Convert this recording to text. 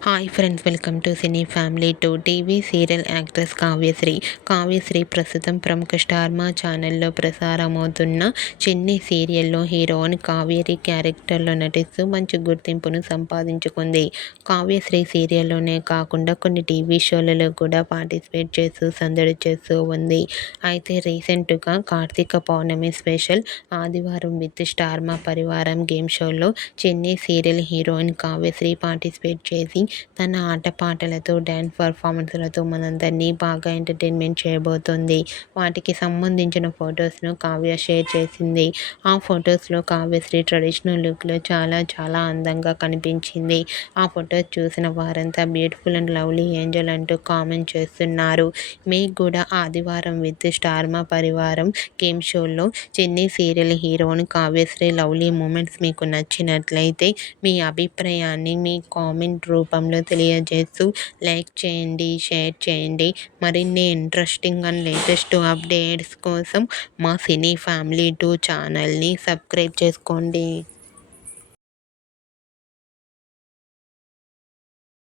Hi friends, welcome to cine family two. TV serial actress Kavyasri ప్రస్తుతం ప్రముఖ star మా ఛానల్లో ప్రసారమవుతున్న చెన్నై సీరియల్లో హీరోయిన్ కావేరి క్యారెక్టర్లో నటిస్తూ మంచి గుర్తింపును సంపాదించుకుంది. కావ్యశ్రీ సీరియల్లోనే కాకుండా కొన్ని టీవీ షోలలో కూడా పార్టిసిపేట్ చేస్తూ సందడి చేస్తూ ఉంది. అయితే రీసెంట్గా కార్తీక పౌర్ణమి స్పెషల్ ఆదివారం విత్ స్టార్ మా పరివారం గేమ్ షోలో Chennai serial heroine Kavyasri participate చేసి తన ఆటపాటలతో, డ్యాన్స్ పర్ఫార్మెన్స్లతో మనందరినీ బాగా ఎంటర్టైన్మెంట్ చేయబోతోంది. వాటికి సంబంధించిన ఫొటోస్ను కావ్య షేర్ చేసింది. ఆ ఫొటోస్లో కావ్యశ్రీ ట్రెడిషనల్ లుక్లో చాలా అందంగా కనిపించింది. ఆ ఫొటోస్ చూసిన వారంతా బ్యూటిఫుల్ అండ్ లవ్లీ ఏంజల్ అంటూ కామెంట్ చేస్తున్నారు. మీకు కూడా ఆదివారం విత్ స్టార్ మా పరివారం గేమ్ షోలో Chennai serial heroine Kavyasri lovely moments మీకు నచ్చినట్లయితే మీ అభిప్రాయాన్ని మీ కామెంట్ రూపంలో తెలియజేస్తూ లైక్ చేయండి, షేర్ చేయండి. మరిన్ని ఇంట్రెస్టింగ్ అండ్ లేటెస్ట్ అప్డేట్స్ కోసం మా సినీ ఫ్యామిలీ 2 ఛానల్ని సబ్స్క్రైబ్ చేసుకోండి.